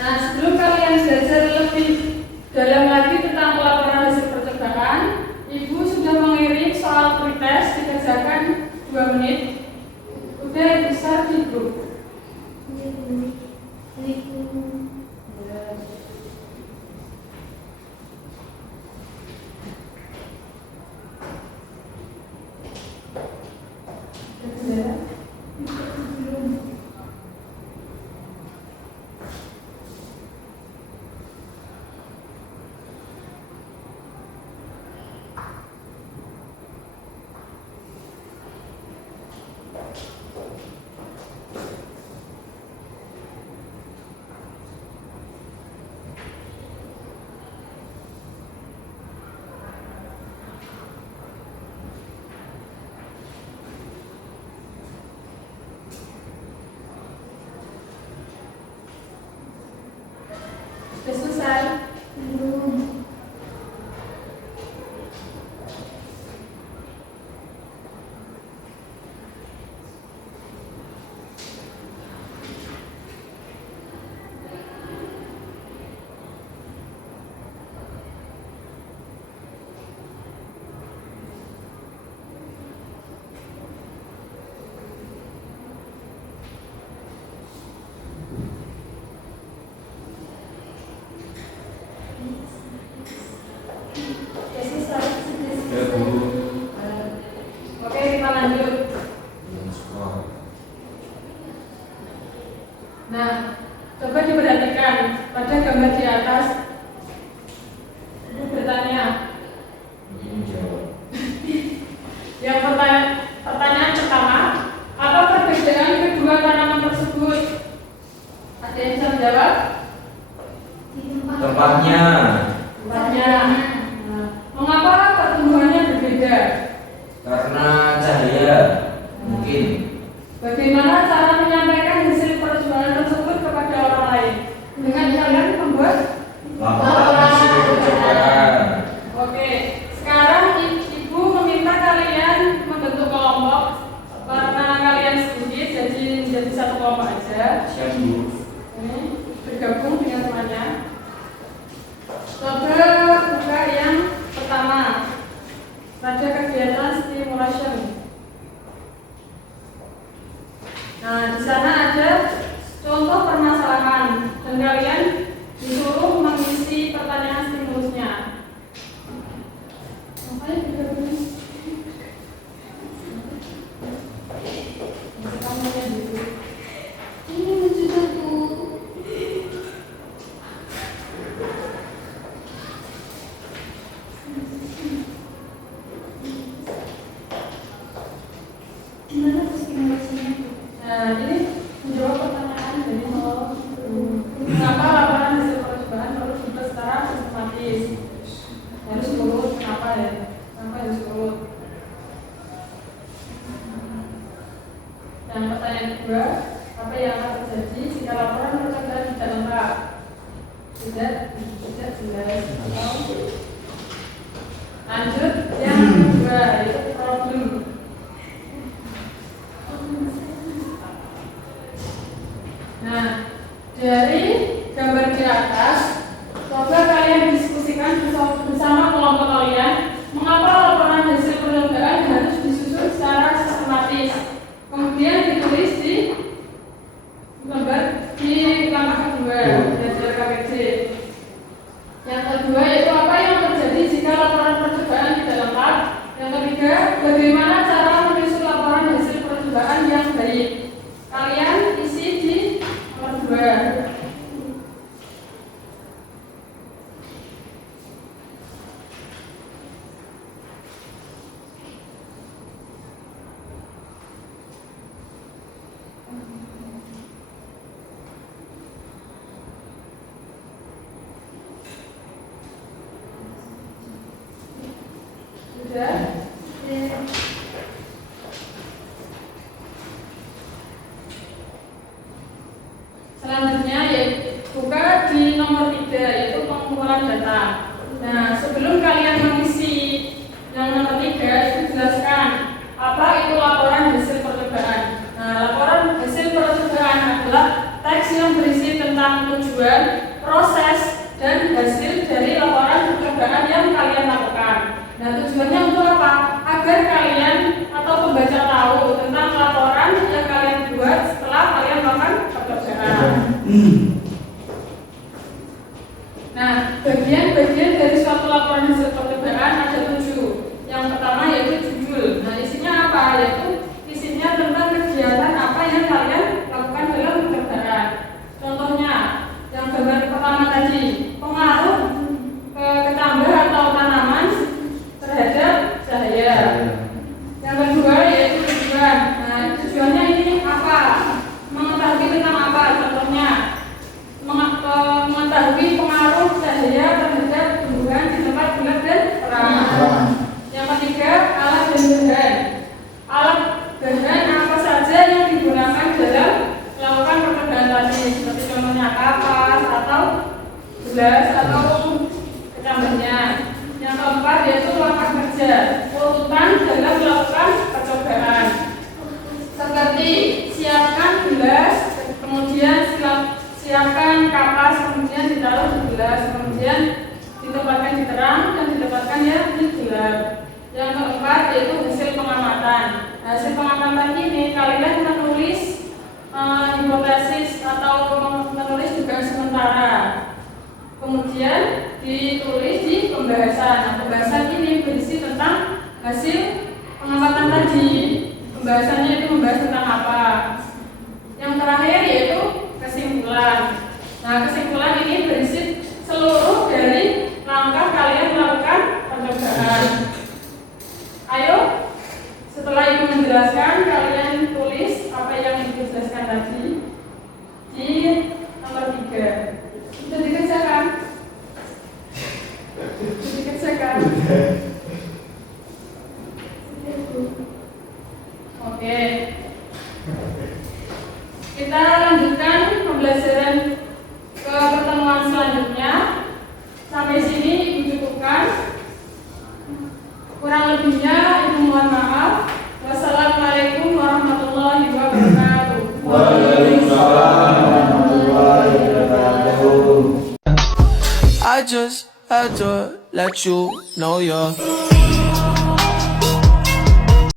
Nah, sebelum kalian belajar lebih dalam lagi tentang pelaporan hasil percobaan, Ibu sudah mengirim soal pretest dikerjakan 2 menit. Udah bisa di grup. Sudah selesai? Belum. Oke, kita lanjut. Nah, coba diperhatikan pada gambar di atas. Ibu bertanya. Yang pertanyaan pertama, apa perbedaan kedua tanaman tersebut? Ada yang bisa menjawab? Tempatnya. Nah, mengapa pertumbuhannya berbeda? Karena cahaya. Mungkin. Bagaimana cara menyampaikan hasil percobaan tersebut kepada orang lain? Dengan kalian membuat Laporan hasil percobaan. Oke, sekarang Ibu meminta kalian membentuk kelompok karena kalian sedikit, jadi satu kelompok aja. Siap, Bu. Ini bergabung dengan temannya. Coba buka yang pertama. Pada kegiatan stimulation. Nah, di sana ada contoh permasalahan dan kalian disuruh mengisi pertanyaan stimulusnya. Ngapain bergabung? Ini lucu tuh. Gimana tuh stimulasinya? Nah, ini menjawab pertanyaan dari kenapa laporan hasil percobaan harus dibuat secara sistematis? Harus urut, kenapa ya? Kenapa harus urut? Dan pertanyaan kedua, apa yang akan terjadi jika laporan percobaan tidak lengkap? Tidak jelas. Lanjut yang kedua, yaitu problem. Nah, dari gambar di atas, coba kalian diskusikan bersama kelompok kalian mengapa laporan hasil percobaan harus disusun secara sistematis. Kemudian ditulis di gambar di langkah kedua, belajar KPJ. Yang kedua yaitu apa yang terjadi jika laporan percobaan tidak lengkap. Yang ketiga, bagaimana cara menyusun laporan hasil percobaan yang baik. Kalian isi di nomor 2. Sudah? Selanjutnya yaitu buka di nomor 3 yaitu pengumpulan data. Nah, sebelum kalian mengisi yang nomor 3 itu jelaskan apa itu laporan hasil percobaan. Nah, laporan hasil percobaan adalah teks yang berisi tentang tentang tujuan, proses, dan hasil dari laporan percobaan yang kalian lakukan. Nah, tujuannya untuk apa? Agar kalian atau pembaca tahu tentang laporan yang kalian buat setelah kalian melakukan percobaan. Nah, bagian-bagian dari suatu laporan hasil percobaan ada 7. Yang pertama yaitu judul. Nah, isinya apa? Yaitu isinya tentang kegiatan apa yang kalian lakukan dalam percobaan. Contohnya, yang gambar pertama tadi, pengaruh ketambah atau tanaman terhadap cahaya. Yang kedua yaitu tujuan. Nah, tujuannya ini apa? Mengetahui tentang apa? Contohnya, mengetahui pengaruh cahaya terhadap tumbuhan di tempat gelap dan terang. Yang ketiga, alat dan bahan. Alat bahan apa saja yang digunakan dalam melakukan percobaan tadi, seperti contohnya kapas atau gelas atau kecambahnya. Yang keempat yaitu langkah kerja, urutan dalam melakukan percobaan, seperti siapkan gelas, kemudian siapkan kapas, kemudian ditaruh di gelas, kemudian ditempatkan di terang dan ditempatkan ya di gelap. Yang keempat yaitu hasil pengamatan. Hasil pengamatan ini kalian menulis hipotesis atau menulis dugaan sementara, kemudian ditulis di pembahasan. Nah, pembahasan ini berisi tentang hasil pengamatan tadi. Pembahasannya itu membahas tentang apa? Yang terakhir yaitu kesimpulan. Nah, kesimpulan ini berisi seluruh dari langkah kalian melakukan percobaan. Ayo, setelah ibu menjelaskan, kalian tulis apa yang ibu jelaskan tadi di nomor 3. Sudah dikerjakan? Sudah dikerjakan? Oke. Kita lanjutkan pembelajaran ke pertemuan selanjutnya. Sampai sini ibu cukupkan. Kurang lebihnya ibu mohon maaf. Wassalamualaikum warahmatullahi wabarakatuh. Waalaikumsalam warahmatullahi wabarakatuh. I just had to let you know you're